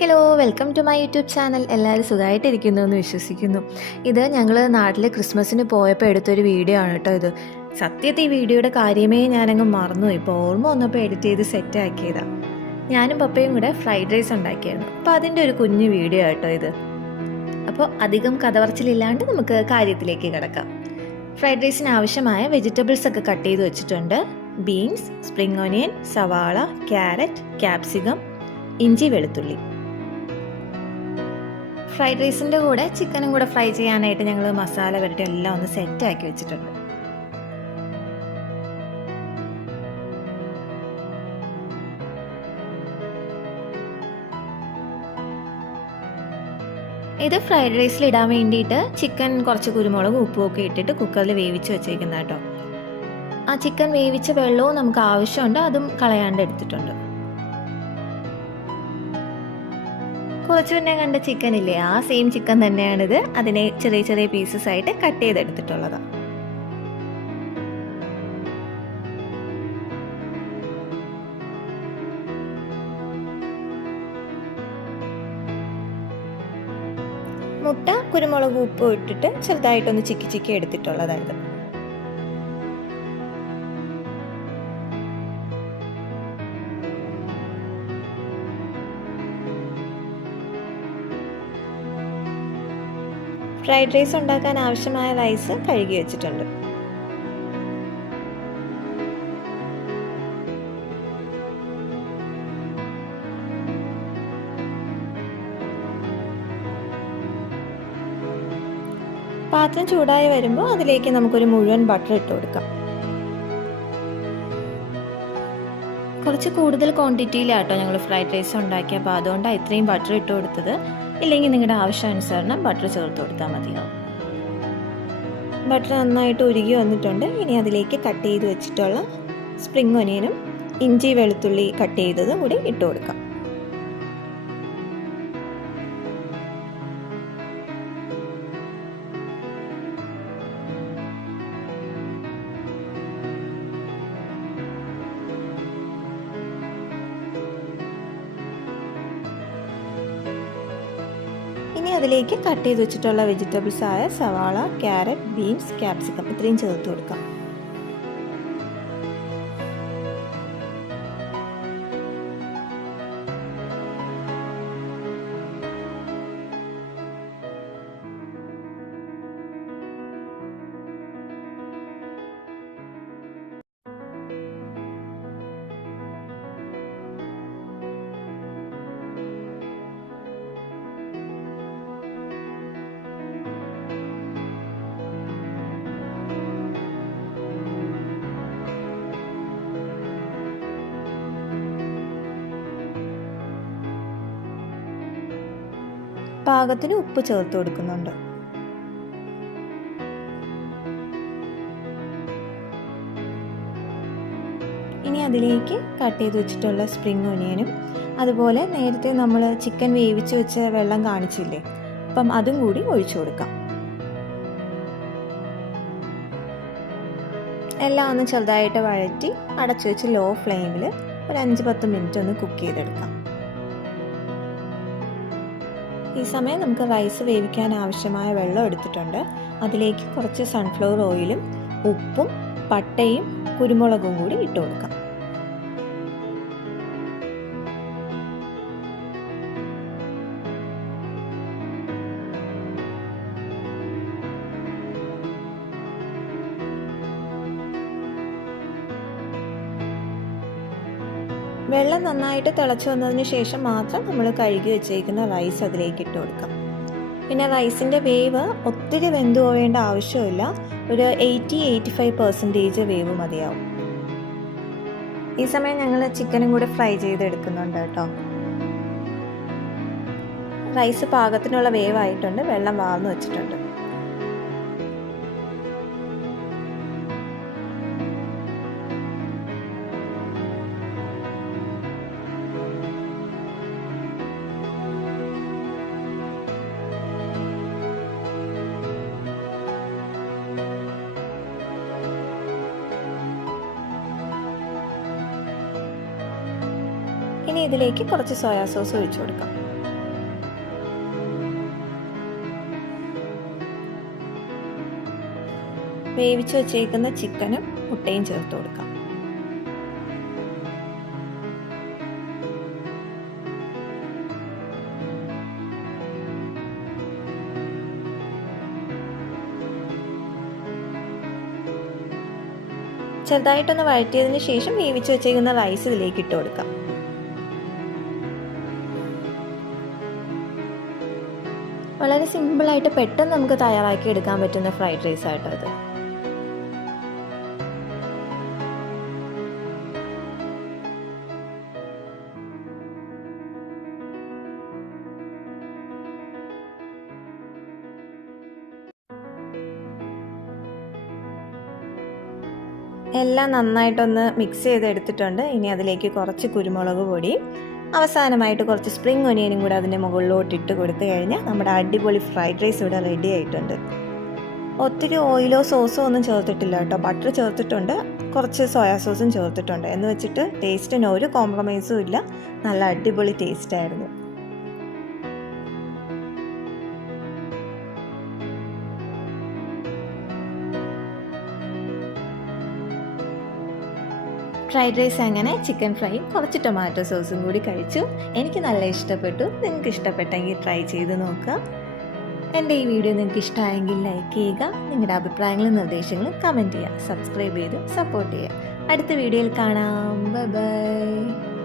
Hello welcome to my YouTube channel. എല്ലാവരും സുഖമായിട്ടിരിക്കുന്നു എന്ന് വിശ്വസിക്കുന്നു. ഇത് ഞങ്ങൾ നാട്ടിൽ ക്രിസ്മസിന് പോയപ്പോൾ എടുത്തൊരു വീഡിയോ ആണ് കേട്ടോ. ഇത് സത്യത്തിൽ ഈ വീഡിയോയുടെ കാര്യമേ ഞാനങ്ങ് മറന്നു. ഇപ്പോൾ ഓർമ്മ വന്നപ്പോൾ എഡിറ്റ് ചെയ്ത് സെറ്റ് ആക്കിയതാണ്. ഞാനും പപ്പയും കൂടെ ഫ്രൈഡ് റൈസ് ഉണ്ടാക്കിയായിരുന്നു. അപ്പോൾ അതിൻ്റെ ഒരു കുഞ്ഞു വീഡിയോ ആട്ടോ ഇത്. അപ്പോൾ അധികം കഥ പറച്ചിലില്ലാണ്ട് നമുക്ക് കാര്യത്തിലേക്ക് കിടക്കാം. ഫ്രൈഡ് റൈസിന് ആവശ്യമായ വെജിറ്റബിൾസ് ഒക്കെ കട്ട് ചെയ്ത് വെച്ചിട്ടുണ്ട്. ബീൻസ്, സ്പ്രിംഗ് ഓനിയൻ, സവാള, ക്യാരറ്റ്, ക്യാപ്സിക്കം, ഇഞ്ചി, വെളുത്തുള്ളി. ഫ്രൈഡ് റൈസിൻ്റെ കൂടെ ചിക്കനും കൂടെ ഫ്രൈ ചെയ്യാനായിട്ട് ഞങ്ങൾ മസാല വരട്ടി എല്ലാം ഒന്ന് സെറ്റാക്കി വെച്ചിട്ടുണ്ട്. ഇത് ഫ്രൈഡ് റൈസിൽ ഇടാൻ വേണ്ടിയിട്ട് ചിക്കൻ കുറച്ച് കുരുമുളകും ഉപ്പും ഒക്കെ ഇട്ടിട്ട് കുക്കറിൽ വേവിച്ച് വെച്ചേക്കുന്ന കേട്ടോ. ആ ചിക്കൻ വേവിച്ച വെള്ളവും നമുക്ക് ആവശ്യമുണ്ട്, അതും കളയാണ്ട് എടുത്തിട്ടുണ്ട്. കുറച്ച് മുന്നേ കണ്ട ചിക്കൻ ഇല്ലേ, ആ സെയിം ചിക്കൻ തന്നെയാണിത്. അതിനെ ചെറിയ ചെറിയ പീസസ് ആയിട്ട് കട്ട് ചെയ്തെടുത്തിട്ടുള്ളതാണ്. മുട്ട കുരുമുളക് ഉപ്പ് ഇട്ടിട്ട് ചെറുതായിട്ടൊന്ന് ചിക്കി ചിക്കി എടുത്തിട്ടുള്ളതായത്. ഫ്രൈഡ് റൈസ് ഉണ്ടാക്കാൻ ആവശ്യമായ റൈസ് കഴുകി വെച്ചിട്ടുണ്ട്. പാത്രം ചൂടായി വരുമ്പോൾ അതിലേക്ക് നമുക്കൊരു മുഴുവൻ ബട്ടർ ഇട്ട് കൊടുക്കാം. കുറച്ച് കൂടുതൽ ക്വാണ്ടിറ്റിയിലാട്ടോ ഞങ്ങൾ ഫ്രൈഡ് റൈസ് ഉണ്ടാക്കിയ, അപ്പോൾ അതുകൊണ്ടാണ് ഇത്രയും ബട്ടർ ഇട്ട് കൊടുത്തത്. ഇല്ലെങ്കിൽ നിങ്ങളുടെ ആവശ്യാനുസരണം ബട്ടർ ചേർത്ത് കൊടുത്താൽ മതിയാവും. ബട്ടർ നന്നായിട്ട് ഉരുകി വന്നിട്ടുണ്ട്. ഇനി അതിലേക്ക് കട്ട് ചെയ്ത് വെച്ചിട്ടുള്ള സ്പ്രിംഗ് ഒനിയനും ഇഞ്ചി വെളുത്തുള്ളി കട്ട് ചെയ്തതും കൂടി ഇട്ട് കൊടുക്കാം. ഇനി അതിലേക്ക് കട്ട് ചെയ്ത് വെച്ചിട്ടുള്ള വെജിറ്റബിൾസ് ആയ സവാള, ക്യാരറ്റ്, ബീൻസ്, ക്യാപ്സിക്കം ഇത്രയും ചേർത്ത് കൊടുക്കാം. പാകത്തിന് ഉപ്പ് ചേർത്ത് കൊടുക്കുന്നുണ്ട്. ഇനി അതിലേക്ക് കട്ട് ചെയ്ത് വെച്ചിട്ടുള്ള സ്പ്രിംഗ് ഒനിയനും അതുപോലെ നേരത്തെ നമ്മൾ ചിക്കൻ വേവിച്ച് വെച്ച വെള്ളം കാണിച്ചില്ലേ, അപ്പം അതും കൂടി ഒഴിച്ചു കൊടുക്കാം. എല്ലാം ഒന്ന് ചെറുതായിട്ട് വഴറ്റി അടച്ചു വെച്ച് ലോ ഫ്ലെയിമിൽ ഒരു 5-10 മിനിറ്റ് ഒന്ന് കുക്ക് ചെയ്തെടുക്കാം. ഈ സമയം നമുക്ക് റൈസ് വേവിക്കാൻ ആവശ്യമായ വെള്ളം എടുത്തിട്ടുണ്ട്. അതിലേക്ക് കുറച്ച് സൺഫ്ലവർ ഓയിലും ഉപ്പും പട്ടയും കുരുമുളകും കൂടി ഇട്ട് കൊടുക്കാം. വെള്ളം നന്നായിട്ട് തിളച്ച് വന്നതിന് ശേഷം മാത്രം നമ്മൾ കഴുകി വെച്ചേക്കുന്ന റൈസ് അതിലേക്ക് ഇട്ട് കൊടുക്കാം. പിന്നെ റൈസിൻ്റെ വേവ് ഒത്തിരി വെന്ത് പോവേണ്ട ആവശ്യമില്ല. ഒരു 80-85% വേവ് മതിയാവും. ഈ സമയം ഞങ്ങൾ ചിക്കനും കൂടെ ഫ്രൈ ചെയ്തെടുക്കുന്നുണ്ട് കേട്ടോ. റൈസ് പാകത്തിനുള്ള വേവായിട്ടുണ്ട്, വെള്ളം വാർന്നു വെച്ചിട്ടുണ്ട്. ഇനി ഇതിലേക്ക് കുറച്ച് സോയാ സോസ് ഒഴിച്ചു കൊടുക്കാം. വേവിച്ച് വെച്ചേക്കുന്ന ചിക്കനും മുട്ടയും ചേർത്ത് കൊടുക്കാം. ചെറുതായിട്ടൊന്ന് വഴറ്റിയതിന് ശേഷം വേവിച്ച് വെച്ചേക്കുന്ന റൈസ് ഇതിലേക്ക് ഇട്ട് കൊടുക്കാം. വളരെ സിമ്പിളായിട്ട് പെട്ടെന്ന് നമുക്ക് തയ്യാറാക്കി എടുക്കാൻ പറ്റുന്ന ഫ്രൈഡ് റൈസ് ആട്ടോ അത്. എല്ലാം നന്നായിട്ടൊന്ന് മിക്സ് ചെയ്തെടുത്തിട്ടുണ്ട്. ഇനി അതിലേക്ക് കുറച്ച് കുരുമുളക് പൊടിയും അവസാനമായിട്ട് കുറച്ച് സ്പ്രിംഗ് ഒനിയനും കൂടെ അതിൻ്റെ മുകളിലോട്ട് ഇട്ട് കൊടുത്തു കഴിഞ്ഞാൽ നമ്മുടെ അടിപൊളി ഫ്രൈഡ് റൈസ് ഇവിടെ റെഡി ആയിട്ടുണ്ട്. ഒത്തിരി ഓയിലോ സോസോ ഒന്നും ചേർത്തിട്ടില്ല കേട്ടോ. ബട്ടർ ചേർത്തിട്ടുണ്ട്, കുറച്ച് സോയാ സോസും ചേർത്തിട്ടുണ്ട്. എന്ന് വെച്ചിട്ട് ടേസ്റ്റിന് ഒരു കോംപ്രമൈസും ഇല്ല. നല്ല അടിപൊളി ടേസ്റ്റായിരുന്നു. ഫ്രൈഡ് റൈസ് അങ്ങനെ ചിക്കൻ ഫ്രൈയും കുറച്ച് ടൊമാറ്റോ സോസും കൂടി കഴിച്ചു. എനിക്ക് നല്ല ഇഷ്ടപ്പെട്ടു. നിങ്ങൾക്ക് ഇഷ്ടപ്പെട്ടെങ്കിൽ ട്രൈ ചെയ്ത് നോക്കുക. എൻ്റെ ഈ വീഡിയോ നിങ്ങൾക്ക് ഇഷ്ടമായെങ്കിൽ ലൈക്ക് ചെയ്യുക. നിങ്ങളുടെ അഭിപ്രായങ്ങളും നിർദ്ദേശങ്ങളും കമൻറ്റ് ചെയ്യുക. സബ്സ്ക്രൈബ് ചെയ്ത് സപ്പോർട്ട് ചെയ്യുക. അടുത്ത വീഡിയോയിൽ കാണാം. Bye bye.